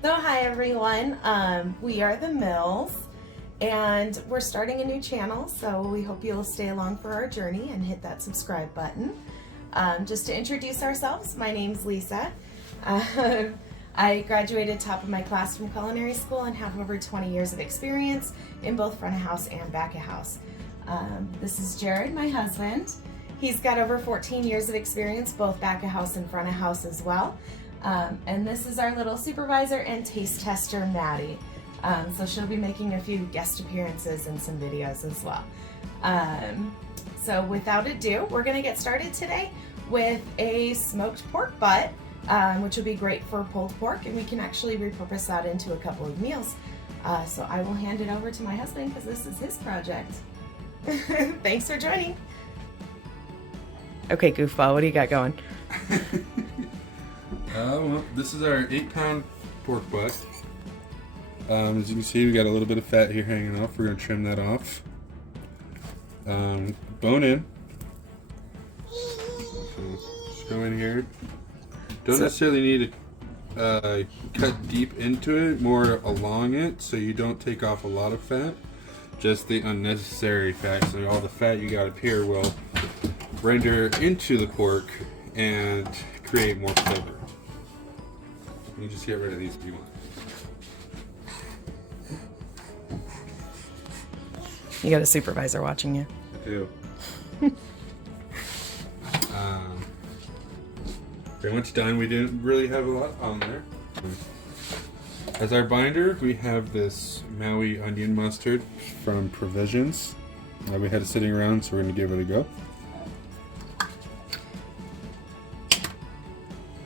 So hi everyone, we are the Mills and we're starting a new channel, so we hope you'll stay along for our journey and hit that subscribe button. Just to introduce ourselves, my name's Lisa. I graduated top of my class from culinary school and have over 20 years of experience in both front of house and back of house. This is Jared, my husband. He's got over 14 years of experience both back of house and front of house as well. And this is our little supervisor and taste tester, Maddie. So she'll be making a few guest appearances and some videos as well. So without ado, we're gonna get started today with a smoked pork butt, which will be great for pulled pork, and we can actually repurpose that into a couple of meals. So I will hand it over to my husband because this is his project. Thanks for joining. Okay, Goofball, what do you got going? Well, this is our 8-pound pork butt. As you can see, we got a little bit of fat here hanging off. We're going to trim that off. Bone in. So just go in here. Don't necessarily need to cut deep into it, more along it, so you don't take off a lot of fat. Just the unnecessary fat. So all the fat you got up here will render into the pork and create more flavor. You can just get rid of these if you want. You got a supervisor watching you. I do. Pretty much done. We didn't really have a lot on there. As our binder, we have this Maui onion mustard from Provisions. We had it sitting around, so we're going to give it a go.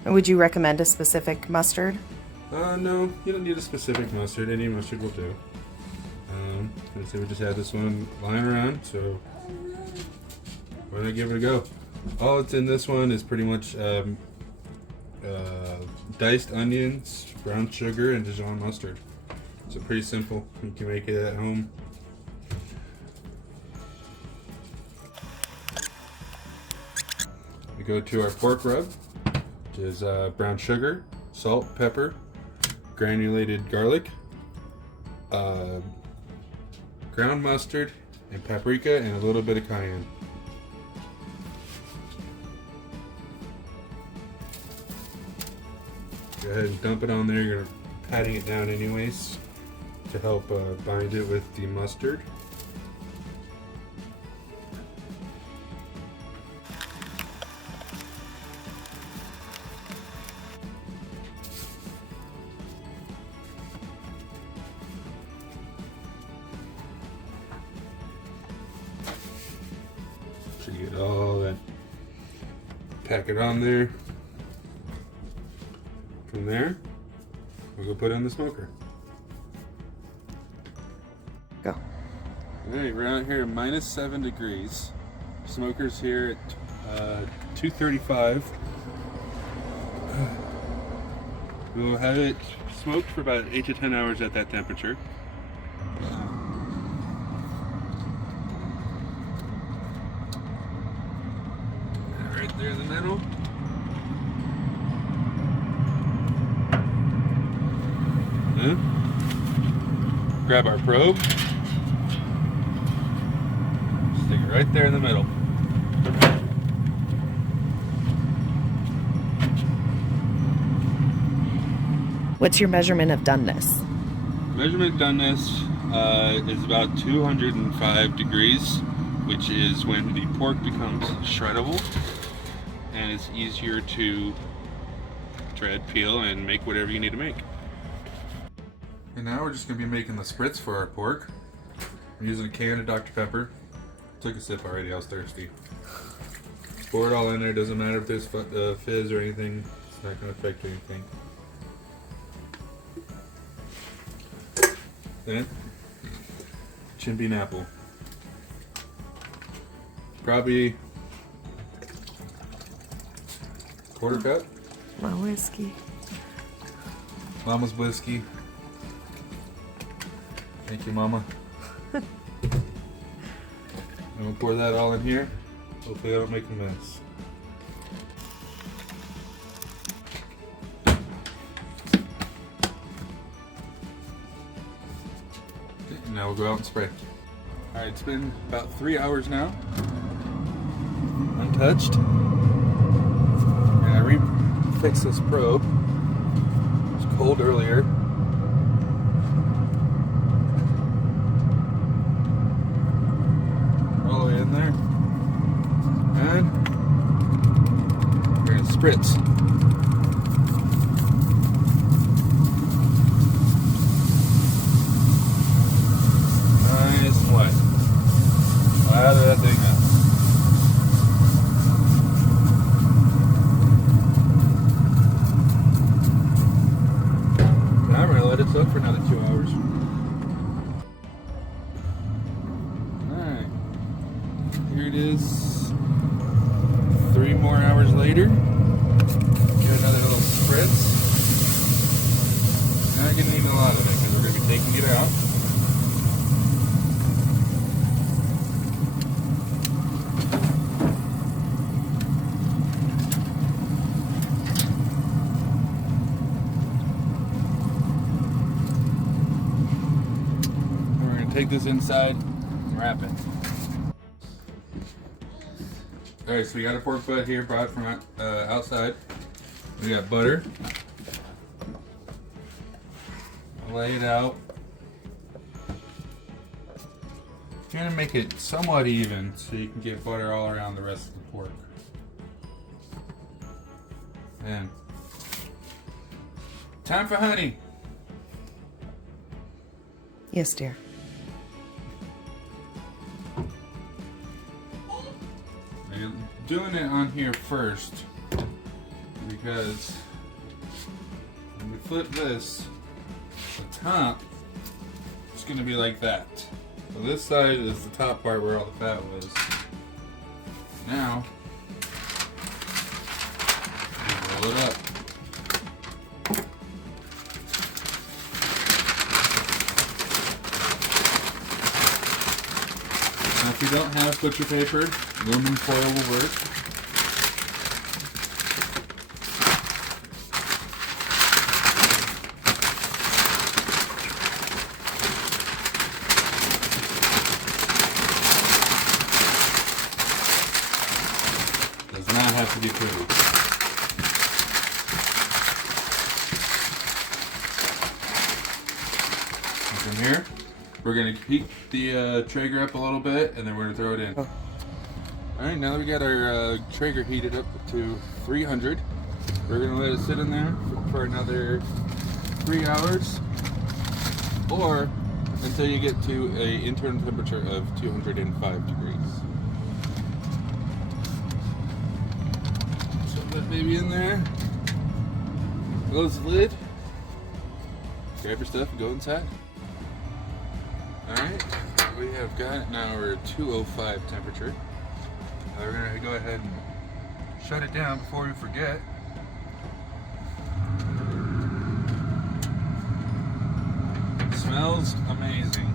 Would you recommend a specific mustard? No, you don't need a specific mustard. Any mustard will do. Let's say we just had this one lying around, so we're gonna give it a go. All that's in this one is pretty much diced onions, brown sugar, and Dijon mustard. So pretty simple. You can make it at home. We go to our pork rub, which is brown sugar, salt, pepper, granulated garlic, ground mustard, and paprika, and a little bit of cayenne. Go ahead and dump it on there. You're patting it down anyways to help bind it with the mustard. So you get all that, pack it on there. From there, we'll go put it in the smoker. Go. Alright, we're out here at -7 degrees. Smoker's here at 235. We'll have it smoked for about 8 to 10 hours at that temperature. Right there in the middle. Grab our probe. Stick it right there in the middle. What's your measurement of doneness? Measurement doneness is about 205 degrees, which is when the pork becomes shreddable and it's easier to shred, peel, and make whatever you need to make. And now we're just going to be making the spritz for our pork. I'm using a can of Dr. Pepper. Took a sip already, I was thirsty. Pour it all in there, doesn't matter if there's fizz or anything, it's not going to affect anything. Then, chin bean apple. Probably quarter cup. My whiskey. Mama's whiskey. Thank you, Mama. And we'll pour that all in here. Hopefully I don't make a mess. we'll go out and spray. Alright, it's been about 3 hours now. Untouched. And I refixed this probe. It was cold earlier. All the way in there. And we're gonna spritz. Nice and wet. Lather that thing up. Now we're gonna let it soak for another 2 hours. Alright. Here it is. 3 more hours later. Get another little spritz. Not gonna need a lot of it because we're gonna be taking it out. Take this inside and wrap it. Alright, so we got a pork butt here brought from outside. We got butter. Lay it out. Trying to make it somewhat even so you can get butter all around the rest of the pork. And time for honey. Yes, dear. I'm doing it on here first because when we flip this, the top is going to be like that. So this side is the top part where all the fat was. Now, roll it up. Now if you don't have butcher paper, aluminum foil will work. Does not have to be pretty. And from here, we're going to heat the Traeger up a little bit, and then we're going to throw it in. Oh. Alright, now that we got our Traeger heated up to 300, we're going to let it sit in there for another 3 hours, or until you get to an internal temperature of 205 degrees. So that baby in there, close the lid, grab your stuff and go inside. Alright, we have got now our 205 temperature. We're going to go ahead and shut it down before we forget. It smells amazing.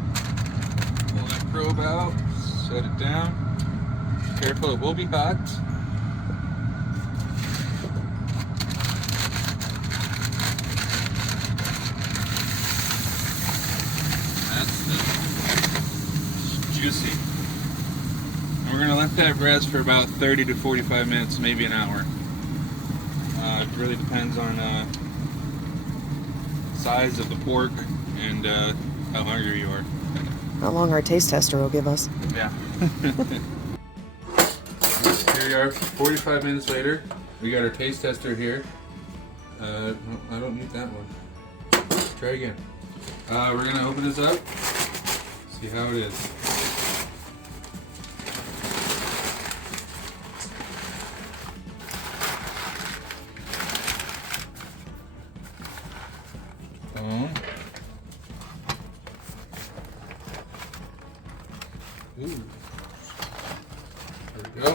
Pull that probe out, set it down. Careful, it will be hot. That's juicy. And we're going to let that rest for about 30 to 45 minutes, maybe an hour. It really depends on size of the pork and how hungry you are. How long our taste tester will give us. Yeah. Here we are, 45 minutes later. We got our taste tester here. No, I don't need that one. Try again. We're going to open this up, see how it is. Ooh. There we go.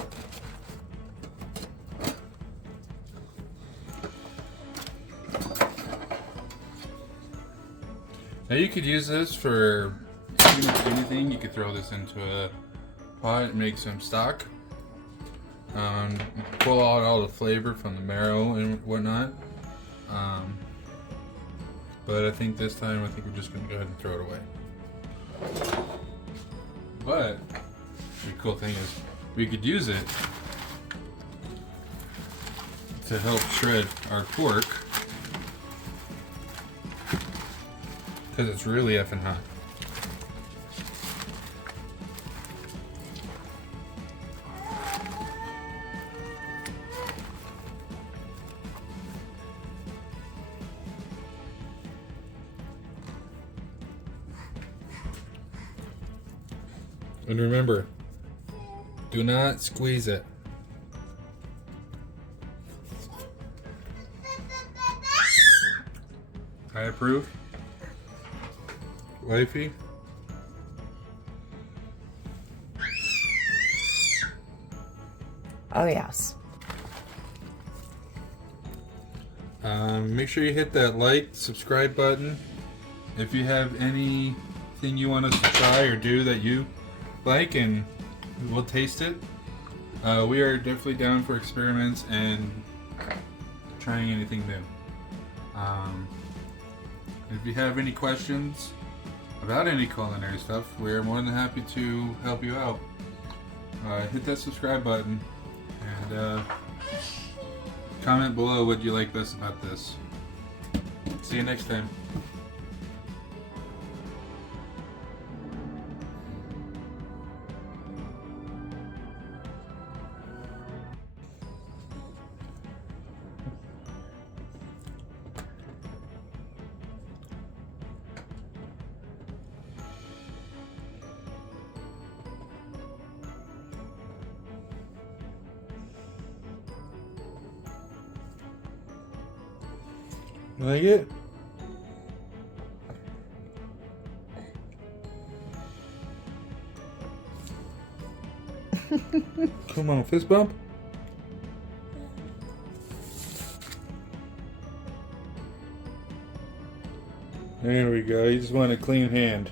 Now you could use this for pretty much anything. You could throw this into a pot and make some stock. Pull out all the flavor from the marrow and whatnot. But I think this time, we're just going to go ahead and throw it away. But the cool thing is we could use it to help shred our pork because it's really effing hot. And remember, do not squeeze it. I approve. Wifey? Oh, yes. Make sure you hit that like, subscribe button. If you have anything you want us to try or do that you like, and we'll taste it. We are definitely down for experiments and trying anything new. If you have any questions about any culinary stuff, we're more than happy to help you out. Hit that subscribe button and comment below what you like best about this. See you next time. Like it? Come on, fist bump. There we go. You just want a clean hand.